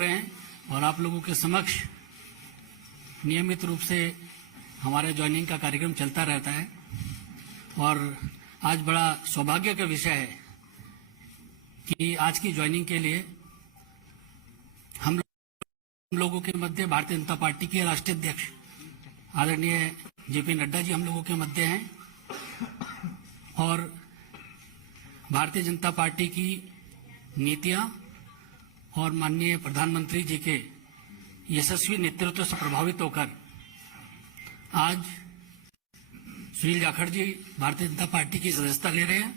रहे हैं और आप लोगों के समक्ष नियमित रूप से हमारे ज्वाइनिंग का कार्यक्रम चलता रहता है। और आज बड़ा सौभाग्य का विषय है कि आज की ज्वाइनिंग के लिए हम लोगों के मध्य भारतीय जनता पार्टी के राष्ट्रीय अध्यक्ष आदरणीय जेपी नड्डा जी हम लोगों के मध्य हैं और भारतीय जनता पार्टी की नीतियां और माननीय प्रधानमंत्री जी के यशस्वी नेतृत्व से प्रभावित होकर आज सुनील जाखड़ जी भारतीय जनता पार्टी की सदस्यता ले रहे हैं।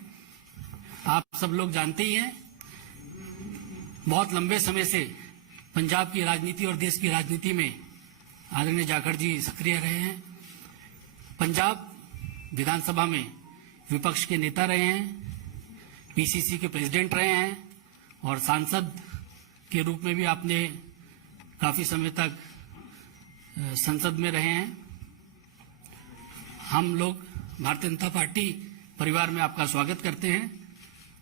आप सब लोग जानते ही हैं, बहुत लंबे समय से पंजाब की राजनीति और देश की राजनीति में आदरणीय जाखड़ जी सक्रिय रहे हैं। पंजाब विधानसभा में विपक्ष के नेता रहे हैं, पीसीसी के प्रेसिडेंट रहे हैं और सांसद के रूप में भी आपने काफी समय तक संसद में रहे हैं। हम लोग भारतीय जनता पार्टी परिवार में आपका स्वागत करते हैं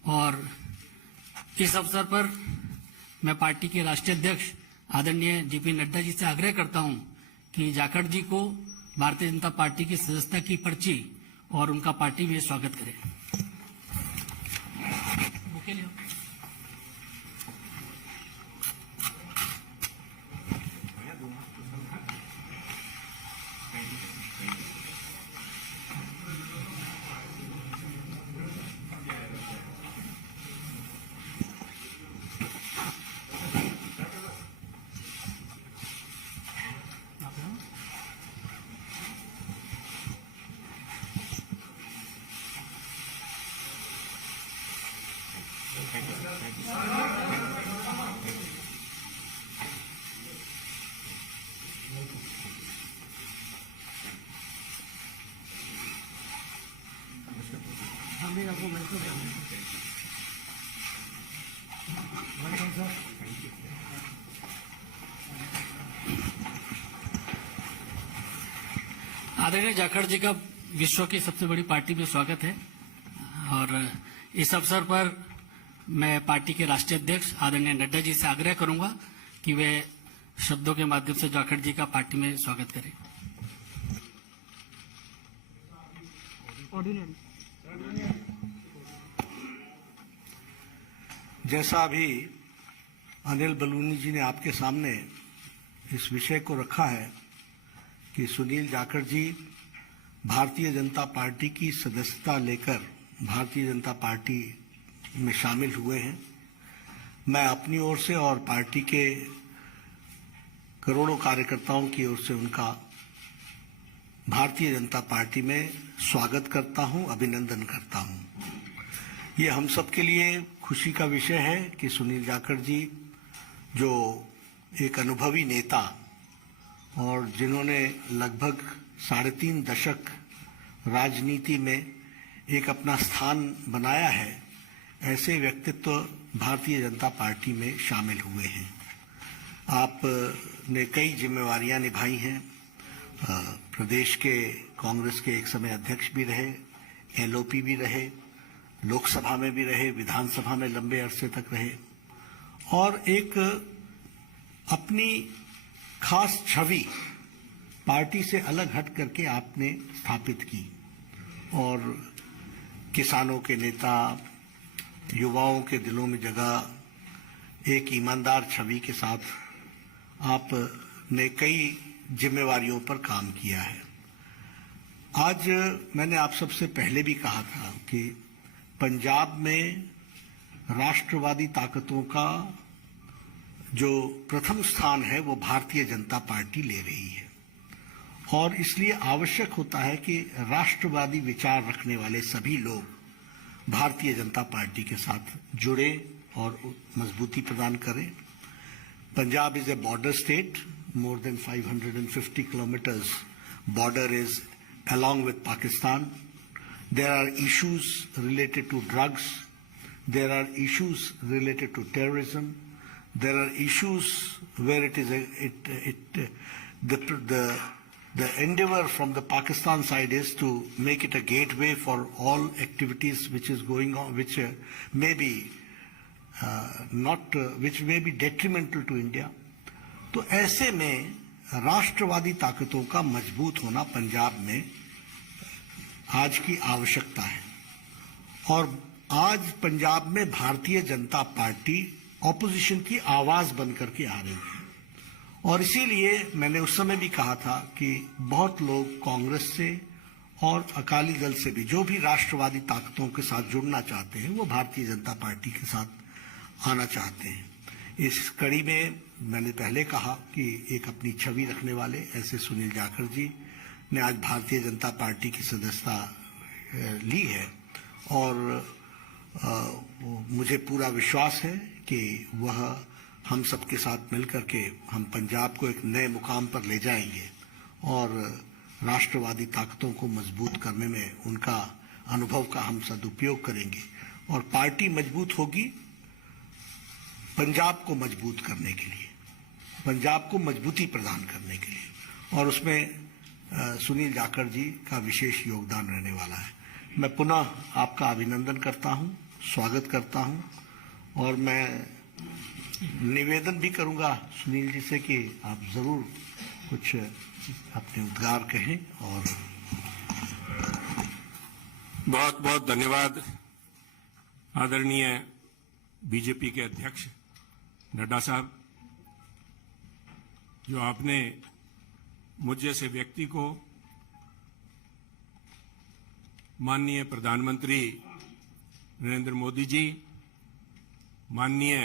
और इस अवसर पर मैं पार्टी के राष्ट्रीय अध्यक्ष आदरणीय जेपी नड्डा जी से आग्रह करता हूं कि जाखड़ जी को भारतीय जनता पार्टी की सदस्यता की पर्ची और उनका पार्टी में स्वागत करें। आदरणीय जाखड़ जी का विश्व की सबसे बड़ी पार्टी में स्वागत है और इस अवसर पर मैं पार्टी के राष्ट्रीय अध्यक्ष आदरणीय नड्डा जी से आग्रह करूंगा कि वे शब्दों के माध्यम से जाखड़ जी का पार्टी में स्वागत करें। जैसा अभी अनिल बलूनी जी ने आपके सामने इस विषय को रखा है कि सुनील जाखड़ जी भारतीय जनता पार्टी की सदस्यता लेकर भारतीय जनता पार्टी में शामिल हुए हैं, मैं अपनी ओर से और पार्टी के करोड़ों कार्यकर्ताओं की ओर से उनका भारतीय जनता पार्टी में स्वागत करता हूं, अभिनंदन करता हूं। ये हम सब के लिए खुशी का विषय है कि सुनील जाखड़ जी जो एक अनुभवी नेता और जिन्होंने लगभग 3.5 दशक राजनीति में एक अपना स्थान बनाया है, ऐसे व्यक्तित्व भारतीय जनता पार्टी में शामिल हुए हैं। आपने कई जिम्मेवारियां निभाई हैं, प्रदेश के कांग्रेस के एक समय अध्यक्ष भी रहे, एलओपी भी रहे, लोकसभा में भी रहे, विधानसभा में लंबे अरसे तक रहे और एक अपनी खास छवि पार्टी से अलग हट करके आपने स्थापित की और किसानों के नेता, युवाओं के दिलों में जगह एक ईमानदार छवि के साथ आपने कई जिम्मेवारियों पर काम किया है। आज मैंने आप सबसे पहले भी कहा था कि पंजाब में राष्ट्रवादी ताकतों का जो प्रथम स्थान है वो भारतीय जनता पार्टी ले रही है और इसलिए आवश्यक होता है कि राष्ट्रवादी विचार रखने वाले सभी लोग भारतीय जनता पार्टी के साथ जुड़े और मजबूती प्रदान करें। Punjab is a border state, more than 550 kilometers border is along with Pakistan. There are issues related to drugs. There are issues related to terrorism. There are issues where it is the endeavor from the Pakistan side is to make it a gateway for all activities which is going on, which may be not which may be detrimental to India. तो ऐसे में राष्ट्रवादी ताकतों का मजबूत होना पंजाब में आज की आवश्यकता है और आज पंजाब में भारतीय जनता पार्टी ऑपोजिशन की आवाज बनकर के आ रही है और इसीलिए मैंने उस समय भी कहा था कि बहुत लोग कांग्रेस से और अकाली दल से भी जो भी राष्ट्रवादी ताकतों के साथ जुड़ना चाहते हैं वो भारतीय जनता पार्टी के साथ आना चाहते हैं। इस कड़ी में मैंने पहले कहा कि एक अपनी छवि रखने वाले ऐसे सुनील जाखड़ जी ने आज भारतीय जनता पार्टी की सदस्यता ली है और मुझे पूरा विश्वास है कि वह हम सबके साथ मिलकर के हम पंजाब को एक नए मुकाम पर ले जाएंगे और राष्ट्रवादी ताकतों को मजबूत करने में उनका अनुभव का हम सदुपयोग करेंगे और पार्टी मजबूत होगी पंजाब को मजबूत करने के लिए, पंजाब को मजबूती प्रदान करने के लिए और उसमें सुनील जाखड़ जी का विशेष योगदान रहने वाला है। मैं पुनः आपका अभिनंदन करता हूं, स्वागत करता हूं और मैं निवेदन भी करूंगा सुनील जी से कि आप जरूर कुछ अपने उद्गार कहें और बहुत बहुत धन्यवाद आदरणीय बीजेपी के अध्यक्ष नड्डा साहब, जो आपने मुझ जैसे व्यक्ति को माननीय प्रधानमंत्री नरेंद्र मोदी जी, माननीय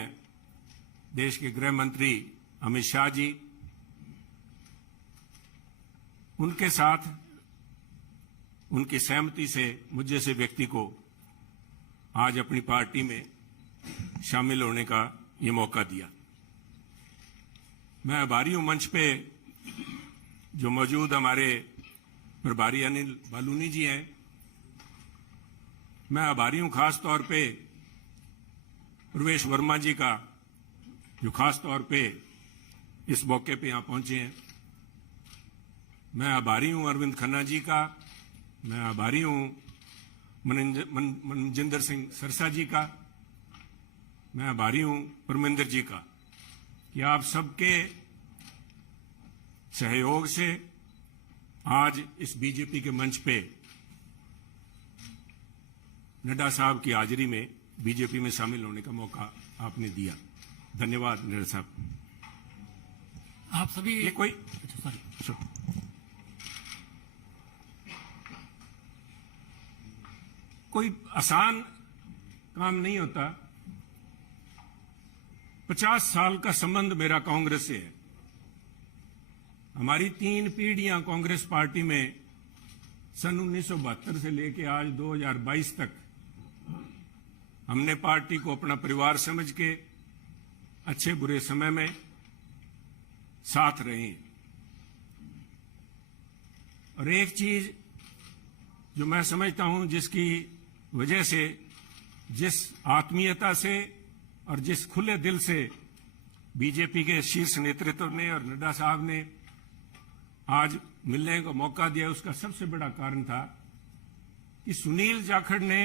देश के गृह मंत्री अमित शाह जी, उनके साथ उनकी सहमति से मुझ जैसे व्यक्ति को आज अपनी पार्टी में शामिल होने का ये मौका दिया। मैं आभारी हूं मंच पे जो मौजूद हमारे प्रभारी अनिल बालूनी जी हैं। मैं आभारी हूं खास तौर पे प्रवेश वर्मा जी का, जो खास तौर पे इस मौके पे यहां पहुंचे हैं। मैं आभारी हूं अरविंद खन्ना जी का, मैं आभारी हूं मनजिंदर सिंह सरसा जी का, मैं आभारी हूं परमिंदर जी का कि आप सबके सहयोग से आज इस बीजेपी के मंच पे नड्डा साहब की हाजिरी में बीजेपी में शामिल होने का मौका आपने दिया। धन्यवाद नड्डा साहब। आप सभी ये कोई कोई आसान काम नहीं होता। 50 साल का संबंध मेरा कांग्रेस से है। हमारी 3 पीढ़ियां कांग्रेस पार्टी में सन 1972 से लेकर आज 2022 तक हमने पार्टी को अपना परिवार समझ के अच्छे बुरे समय में साथ रहे हैं। और एक चीज जो मैं समझता हूं, जिसकी वजह से, जिस आत्मीयता से और जिस खुले दिल से बीजेपी के शीर्ष नेतृत्व ने और नड्डा साहब ने आज मिलने का मौका दिया, उसका सबसे बड़ा कारण था कि सुनील जाखड़ ने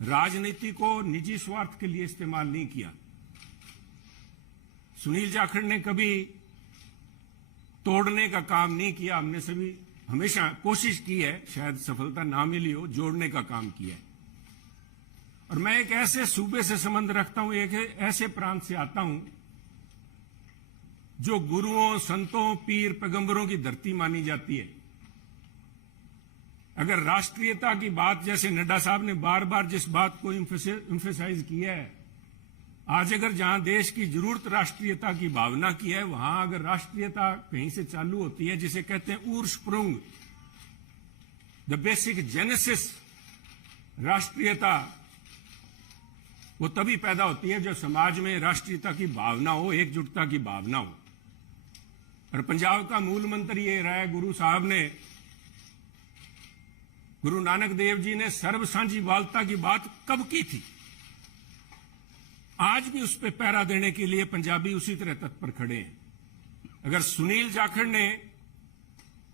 राजनीति को निजी स्वार्थ के लिए इस्तेमाल नहीं किया। सुनील जाखड़ ने कभी तोड़ने का काम नहीं किया। हमने सभी हमेशा कोशिश की है, शायद सफलता ना मिली हो, जोड़ने का काम किया है। और मैं एक ऐसे सूबे से संबंध रखता हूं, एक ऐसे प्रांत से आता हूं जो गुरुओं, संतों, पीर, पैगंबरों की धरती मानी जाती है। अगर राष्ट्रीयता की बात, जैसे नड्डा साहब ने बार बार जिस बात को इम्फेसाइज किया है, आज अगर जहां देश की जरूरत राष्ट्रीयता की भावना की है, वहां अगर राष्ट्रीयता कहीं से चालू होती है, जिसे कहते हैं उर्स्प्रुंग, द बेसिक जेनेसिस, राष्ट्रीयता वो तभी पैदा होती है जब समाज में राष्ट्रीयता की भावना हो, एकजुटता की भावना हो। और पंजाब का मूल मंत्र ये रहा है, गुरु साहब ने, गुरु नानक देव जी ने सर्व साझीवालता की बात कब की थी? आज भी उस पर पहरा देने के लिए पंजाबी उसी तरह तत्पर खड़े हैं। अगर सुनील जाखड़ ने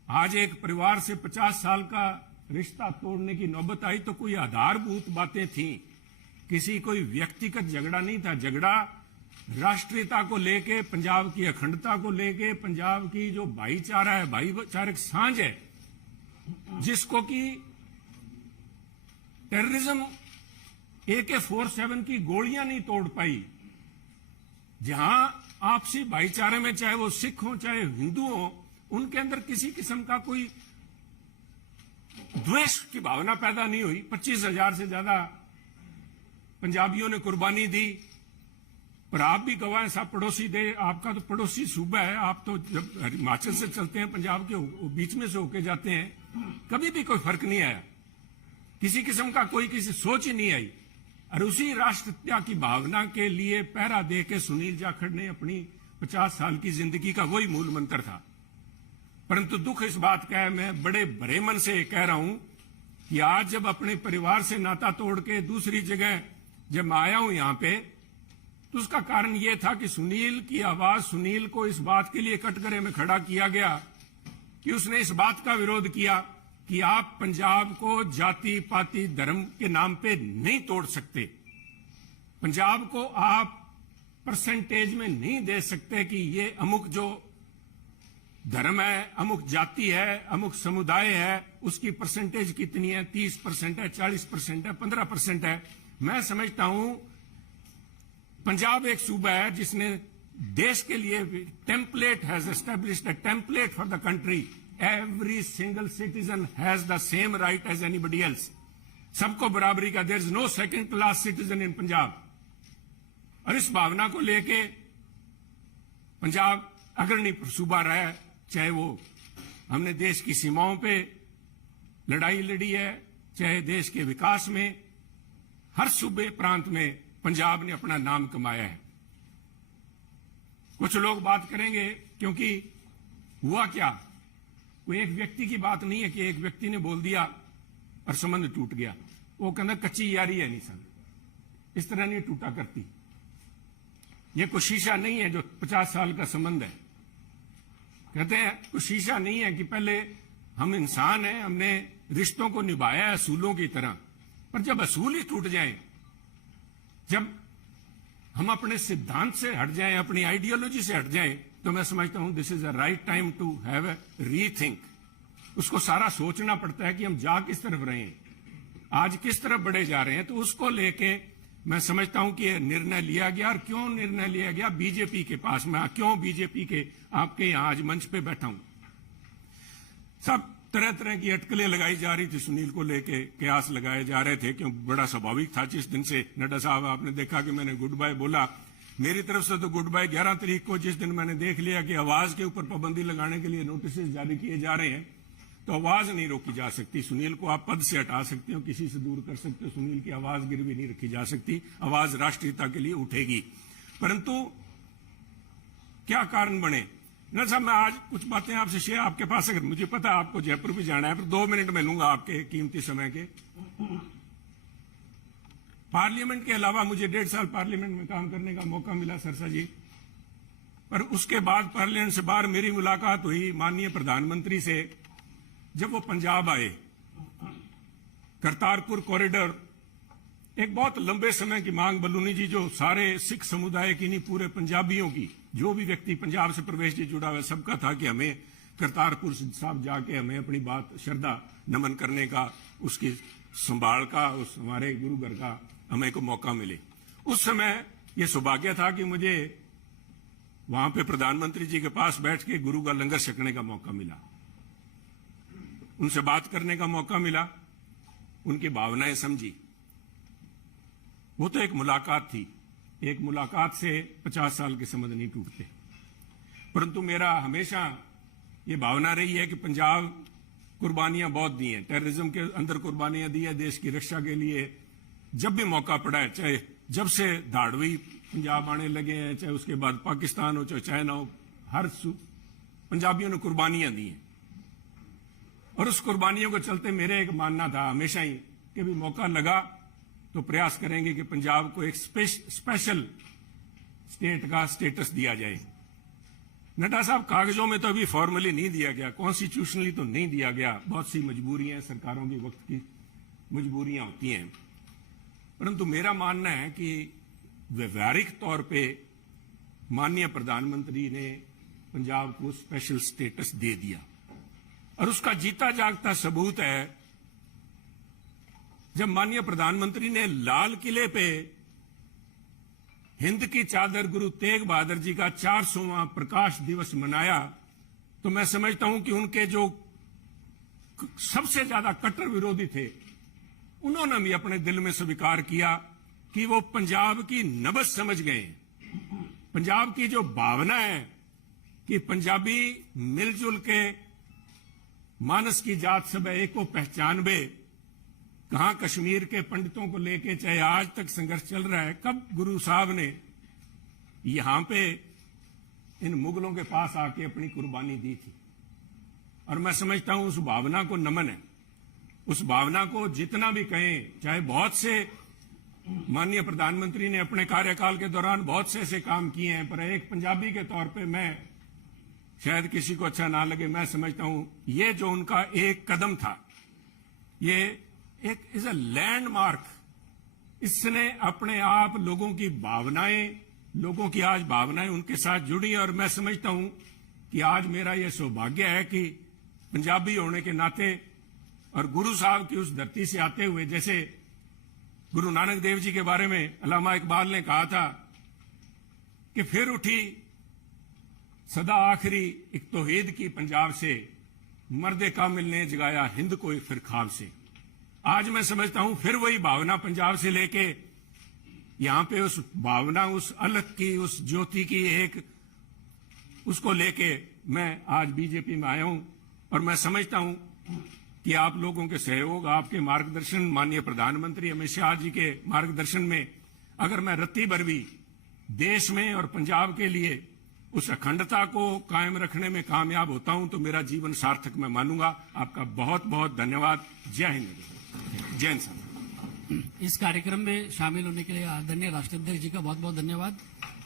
आज एक परिवार से 50 साल का रिश्ता तोड़ने की नौबत आई तो कोई आधारभूत बातें थीं किसी कोई व्यक्तिगत झगड़ा नहीं था। झगड़ा राष्ट्रीयता को लेके, पंजाब की अखंडता को लेके, पंजाब की जो भाईचारा है, भाईचारक सांझ है, जिसको कि टेररिज्म AK-47 की गोलियां नहीं तोड़ पाई। जहां आपसी भाईचारे में, चाहे वो सिख हो चाहे हिंदू हो, उनके अंदर किसी किस्म का कोई द्वेष की भावना पैदा नहीं हुई। 25,000 से ज्यादा पंजाबियों ने कुर्बानी दी। पर आप भी गवाह हैं, साहब पड़ोसी दे, आपका तो पड़ोसी सूबा है, आप तो जब हिमाचल से चलते हैं, पंजाब के बीच में से होके जाते हैं, कभी भी कोई फर्क नहीं आया, किसी किस्म का कोई किसी सोच ही नहीं आई। और उसी राष्ट्रीयता की भावना के लिए पहरा दे के सुनील जाखड़ ने अपनी 50 साल की जिंदगी का वही मूल मंत्र था। परंतु दुख इस बात का है, मैं बड़े भरे मन से कह रहा हूं कि आज जब अपने परिवार से नाता तोड़ के दूसरी जगह जब मैं आया हूं यहां पे, तो उसका कारण यह था कि सुनील की आवाज, सुनील को इस बात के लिए कटघरे में खड़ा किया गया कि उसने इस बात का विरोध किया कि आप पंजाब को जाति पाति धर्म के नाम पे नहीं तोड़ सकते। पंजाब को आप परसेंटेज में नहीं दे सकते कि ये अमुक जो धर्म है, अमुक जाति है, अमुक समुदाय है, उसकी परसेंटेज कितनी है, 30% है, 40% है, 15% है। मैं समझता हूं पंजाब एक सूबा है जिसने देश के लिए template has established a template for the country. Every single citizen has the same right as anybody else. सबको बराबरी का, there is no second class citizen in Punjab. और इस भावना को लेके पंजाब अग्रणी सूबा रहा है, चाहे वो हमने देश की सीमाओं पे लड़ाई लड़ी है, चाहे देश के विकास में, हर सूबे प्रांत में पंजाब ने अपना नाम कमाया है। कुछ लोग बात करेंगे, क्योंकि हुआ क्या, कोई एक व्यक्ति की बात नहीं है कि एक व्यक्ति ने बोल दिया और संबंध टूट गया। वो कहना कच्ची यारी है, नहीं संग इस तरह नहीं टूटा करती। ये कोई शीशा नहीं है जो 50 साल का संबंध है। कहते हैं कोई शीशा नहीं है कि पहले हम इंसान हैं, हमने रिश्तों को निभाया है असूलों की तरह, पर जब असूल ही टूट जाएं, जब हम अपने सिद्धांत से हट जाएं, अपनी आइडियोलॉजी से हट जाएं, तो मैं समझता हूं this is a right time to have a rethink. उसको सारा सोचना पड़ता है कि हम जा किस तरफ रहे हैं, आज किस तरफ बढ़े जा रहे हैं। तो उसको लेके मैं समझता हूं कि यह निर्णय लिया गया। और क्यों निर्णय लिया गया, बीजेपी के पास, मैं क्यों बीजेपी के आपके यहां आज मंच पे बैठा हूं। सब तरह तरह की अटकलें लगाई जा रही थी सुनील को लेके, कयास लगाए जा रहे थे, क्यों बड़ा स्वाभाविक था। जिस दिन से नड्डा साहब आपने देखा कि मैंने गुड बाय बोला, मेरी तरफ से तो गुड बाय 11 तारीख को, जिस दिन मैंने देख लिया कि आवाज के ऊपर पाबंदी लगाने के लिए नोटिस जारी किए जा रहे हैं, तो आवाज नहीं रोकी जा सकती। सुनील को आप पद से हटा सकते हो, किसी से दूर कर सकते हो, सुनील की आवाज गिरवी नहीं रखी जा सकती। आवाज राष्ट्रीयता के लिए उठेगी। परंतु क्या कारण बने ना साहब, मैं आज कुछ बातें आपसे शेयर, आपके पास अगर मुझे पता आपको जयपुर भी जाना है, पर 2 मिनट में लूंगा आपके कीमती समय के। पार्लियामेंट के अलावा मुझे 1.5 साल पार्लियामेंट में काम करने का मौका मिला सरसा जी, पर उसके बाद पार्लियामेंट से बाहर मेरी मुलाकात हुई माननीय प्रधानमंत्री से, जब वो पंजाब आए। करतारपुर कॉरिडोर एक बहुत लंबे समय की मांग, बलूनी जी, जो सारे सिख समुदाय की नहीं, पूरे पंजाबियों की, जो भी व्यक्ति पंजाब से प्रवेश से जुड़ा हुआ सबका था कि हमें करतारपुर साहब जाके हमें अपनी बात श्रद्धा नमन करने का, उसकी संभाल का, उस हमारे गुरु घर का हमें को मौका मिले। उस समय यह सौभाग्य था कि मुझे वहां पे प्रधानमंत्री जी के पास बैठ के गुरु का लंगर छकने का मौका मिला, उनसे बात करने का मौका मिला, उनकी भावनाएं समझी। वो तो एक मुलाकात थी, एक मुलाकात से 50 साल के संबंध नहीं टूटते। परंतु मेरा हमेशा ये भावना रही है कि पंजाब कुर्बानियां बहुत दी हैं, टेररिज्म के अंदर कुर्बानियां दी है देश की रक्षा के लिए। जब भी मौका पड़ा है, चाहे जब से धाड़वी पंजाब आने लगे हैं, चाहे उसके बाद पाकिस्तान हो, चाहे चाइना हो, हर पंजाबियों ने कुर्बानियां दी हैं। और उस कुर्बानियों को चलते मेरे एक मानना था हमेशा ही कि भी मौका लगा तो प्रयास करेंगे कि पंजाब को एक स्पेशल स्टेट का स्टेटस दिया जाए। नड्डा साहब, कागजों में तो अभी फॉर्मली नहीं दिया गया, कॉन्स्टिट्यूशनली तो नहीं दिया गया, बहुत सी मजबूरियां, सरकारों की वक्त की मजबूरियां होती हैं। परंतु मेरा मानना है कि व्यवहारिक तौर पे माननीय प्रधानमंत्री ने पंजाब को स्पेशल स्टेटस दे दिया और उसका जीता जागता सबूत है जब माननीय प्रधानमंत्री ने लाल किले पे हिंद की चादर गुरु तेग बहादुर जी का 400वां प्रकाश दिवस मनाया, तो मैं समझता हूं कि उनके जो सबसे ज्यादा कट्टर विरोधी थे उन्होंने भी अपने दिल में स्वीकार किया कि वो पंजाब की नब्ज समझ गए। पंजाब की जो भावना है कि पंजाबी मिलजुल के मानस की जात सब एक को पहचानबे, कहां कश्मीर के पंडितों को लेके चाहे आज तक संघर्ष चल रहा है, कब गुरु साहब ने यहां पे इन मुगलों के पास आके अपनी कुर्बानी दी थी। और मैं समझता हूं उस भावना को नमन है। उस भावना को जितना भी कहें, चाहे बहुत से माननीय प्रधानमंत्री ने अपने कार्यकाल के दौरान बहुत से ऐसे काम किए हैं, पर एक पंजाबी के तौर पे मैं, शायद किसी को अच्छा ना लगे, मैं समझता हूं ये जो उनका एक कदम था, ये एक इज अ लैंडमार्क। इसने अपने आप लोगों की भावनाएं, लोगों की आज भावनाएं उनके साथ जुड़ी। और मैं समझता हूं कि आज मेरा यह सौभाग्य है कि पंजाबी होने के नाते और गुरु साहब की उस धरती से आते हुए, जैसे गुरु नानक देव जी के बारे में अल्लामा इकबाल ने कहा था कि फिर उठी सदा आखिरी एक तौहीद की पंजाब से, मर्दे कामिल ने जगाया हिंद को फिर ख्वाब से। आज मैं समझता हूं फिर वही भावना पंजाब से लेके यहां पे उस भावना, उस अलग की, उस ज्योति की एक, उसको लेके मैं आज बीजेपी में आया हूं। और मैं समझता हूं कि आप लोगों के सहयोग, आपके मार्गदर्शन, माननीय प्रधानमंत्री अमित शाह जी के मार्गदर्शन में अगर मैं रत्ती भर भी देश में और पंजाब के लिए उस अखंडता को कायम रखने में कामयाब होता हूं तो मेरा जीवन सार्थक मैं मानूंगा। आपका बहुत बहुत धन्यवाद। जय हिंद, जय हिंद साहब। इस कार्यक्रम में शामिल होने के लिए आदरणीय राष्ट्राध्यक्ष जी का बहुत बहुत धन्यवाद।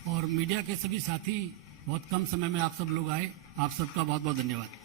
और मीडिया के सभी साथी, बहुत कम समय में आप सब लोग आए, आप सबका बहुत बहुत धन्यवाद।